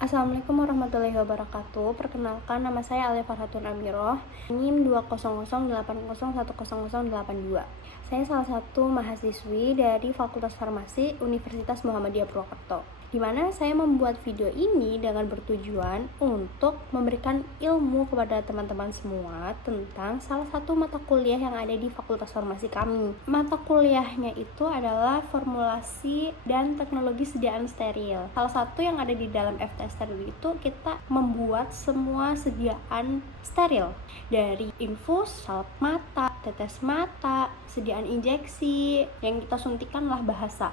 Assalamualaikum warahmatullahi wabarakatuh. Perkenalkan, nama saya Alif Farhatun Amiroh, NIM 20080101082. Saya salah satu mahasiswi dari Fakultas Farmasi Universitas Muhammadiyah Purwokerto, di mana saya membuat video ini dengan bertujuan untuk memberikan ilmu kepada teman-teman semua tentang salah satu mata kuliah yang ada di Fakultas Farmasi kami. Mata kuliahnya itu adalah formulasi dan teknologi sediaan steril. Salah satu yang ada di dalam FTS steril itu kita membuat semua sediaan steril, dari infus, salep mata, tetes mata, sediaan injeksi, yang kita suntikan lah bahasa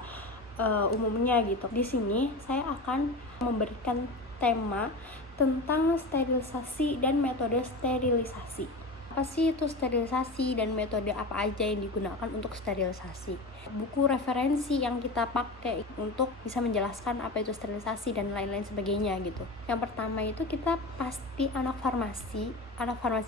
umumnya gitu. Di sini saya akan memberikan tema tentang sterilisasi dan metode sterilisasi. Apa sih itu sterilisasi dan metode apa aja yang digunakan untuk sterilisasi? Buku referensi yang kita pakai untuk bisa menjelaskan apa itu sterilisasi dan lain-lain sebagainya gitu. Yang pertama itu kita pasti anak farmasi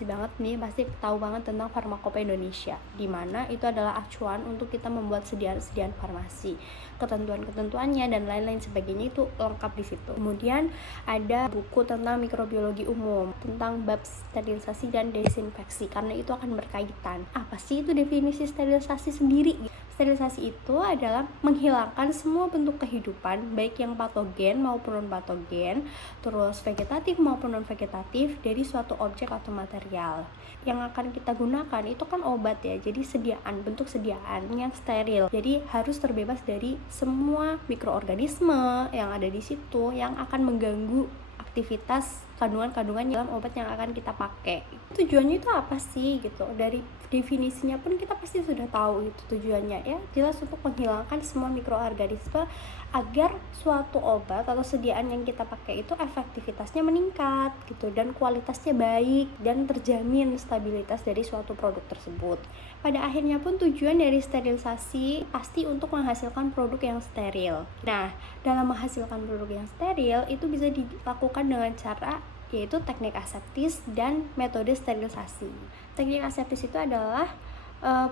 banget nih, pasti tahu banget tentang Farmakope Indonesia, di mana itu adalah acuan untuk kita membuat sediaan farmasi. Ketentuan-ketentuannya dan lain-lain sebagainya itu lengkap di situ. Kemudian ada buku tentang mikrobiologi umum, tentang bab sterilisasi dan desinfeksi, karena itu akan berkaitan. Apa sih itu definisi sterilisasi sendiri? Sterilisasi itu adalah menghilangkan semua bentuk kehidupan, baik yang patogen maupun non-patogen, terus vegetatif maupun non-vegetatif, dari suatu objek atau material. Yang akan kita gunakan itu kan obat ya, jadi bentuk sediaan yang steril. Jadi harus terbebas dari semua mikroorganisme yang ada di situ yang akan mengganggu aktivitas kandungan-kandungan dalam obat yang akan kita pakai. Tujuannya itu apa sih gitu? Dari definisinya pun kita pasti sudah tahu itu tujuannya ya, jelas untuk menghilangkan semua mikroorganisme agar suatu obat atau sediaan yang kita pakai itu efektivitasnya meningkat gitu, dan kualitasnya baik, dan terjamin stabilitas dari suatu produk tersebut. Pada akhirnya pun tujuan dari sterilisasi pasti untuk menghasilkan produk yang steril. Nah, dalam menghasilkan produk yang steril itu bisa dilakukan dengan cara yaitu teknik aseptis dan metode sterilisasi. Teknik aseptis itu adalah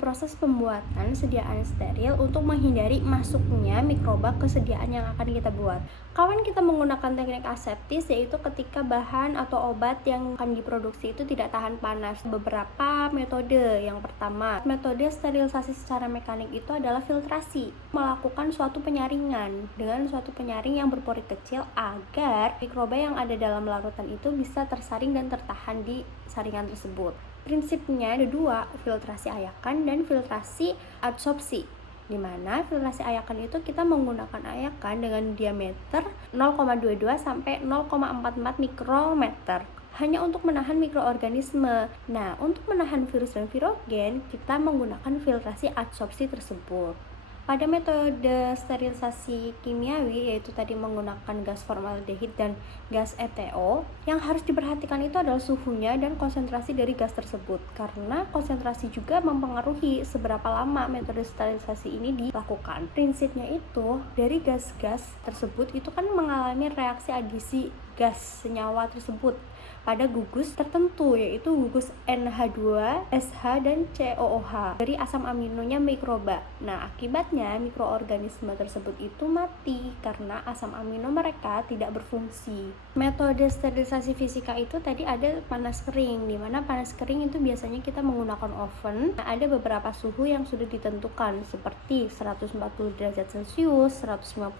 proses pembuatan sediaan steril untuk menghindari masuknya mikroba ke sediaan yang akan kita buat. Kapan kita menggunakan teknik aseptis, yaitu ketika bahan atau obat yang akan diproduksi itu tidak tahan panas. Beberapa metode. Yang pertama, metode sterilisasi secara mekanik itu adalah filtrasi, melakukan suatu penyaringan dengan suatu penyaring yang berpori kecil agar mikroba yang ada dalam larutan itu bisa tersaring dan tertahan di saringan tersebut. Prinsipnya ada dua, filtrasi ayakan dan filtrasi adsorpsi, di mana filtrasi ayakan itu kita menggunakan ayakan dengan diameter 0,22 sampai 0,44 mikrometer hanya untuk menahan mikroorganisme. Nah, untuk menahan virus dan virogen kita menggunakan filtrasi adsorpsi tersebut. Pada metode sterilisasi kimiawi, yaitu tadi menggunakan gas formaldehid dan gas ETO, yang harus diperhatikan itu adalah suhunya dan konsentrasi dari gas tersebut, karena konsentrasi juga mempengaruhi seberapa lama metode sterilisasi ini dilakukan. Prinsipnya itu, dari gas-gas tersebut itu kan mengalami reaksi adisi gas senyawa tersebut pada gugus tertentu, yaitu gugus NH2, SH, dan COOH dari asam aminonya mikroba. Nah, akibatnya mikroorganisme tersebut itu mati karena asam amino mereka tidak berfungsi. Metode sterilisasi fisika itu tadi ada panas kering, di mana panas kering itu biasanya kita menggunakan oven. Nah, ada beberapa suhu yang sudah ditentukan seperti 140 derajat Celcius, 150,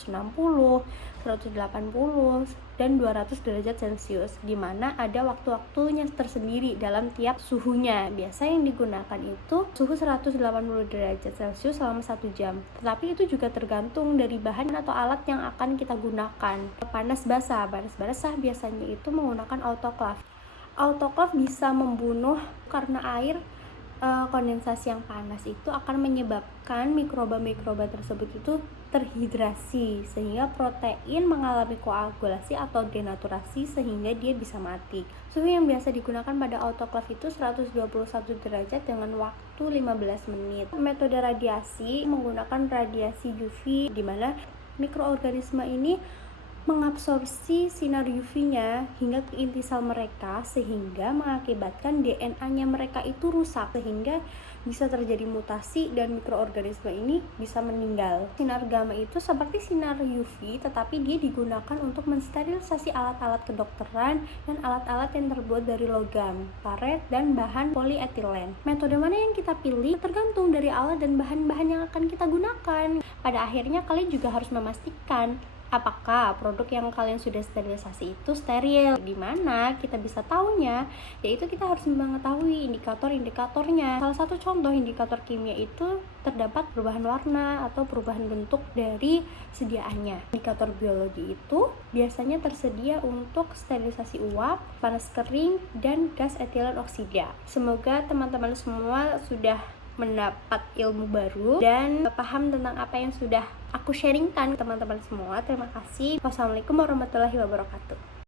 160, 180, dan 200 derajat Celcius, di mana ada waktu-waktunya tersendiri dalam tiap suhunya. Biasa yang digunakan itu suhu 180 derajat Celcius selama 1 jam. Tetapi itu juga tergantung dari bahan atau alat yang akan kita gunakan. Panas basah biasanya itu menggunakan autoclave. Autoclave bisa membunuh karena air kondensasi yang panas itu akan menyebabkan mikroba-mikroba tersebut itu terhidrasi, sehingga protein mengalami koagulasi atau denaturasi sehingga dia bisa mati. Suhu yang biasa digunakan pada autoclave itu 121 derajat dengan waktu 15 menit. Metode radiasi menggunakan radiasi UV, di mana mikroorganisme ini mengabsorpsi sinar UV-nya hingga ke inti sel mereka, sehingga mengakibatkan DNA-nya mereka itu rusak, sehingga bisa terjadi mutasi dan mikroorganisme ini bisa meninggal. Sinar gamma itu seperti sinar UV, tetapi dia digunakan untuk mensterilisasi alat-alat kedokteran dan alat-alat yang terbuat dari logam, karet, dan bahan polietilen. Metode mana yang kita pilih tergantung dari alat dan bahan-bahan yang akan kita gunakan. Pada akhirnya kalian juga harus memastikan apakah produk yang kalian sudah sterilisasi itu steril. Dimana kita bisa tahunya, yaitu kita harus mengetahui indikator-indikatornya. Salah satu contoh indikator kimia itu terdapat perubahan warna atau perubahan bentuk dari sediaannya. Indikator biologi itu biasanya tersedia untuk sterilisasi uap, panas kering, dan gas etilen oksida. Semoga teman-teman semua sudah mendapat ilmu baru dan paham tentang apa yang sudah aku sharingkan teman-teman semua. Terima kasih. Wassalamualaikum warahmatullahi wabarakatuh.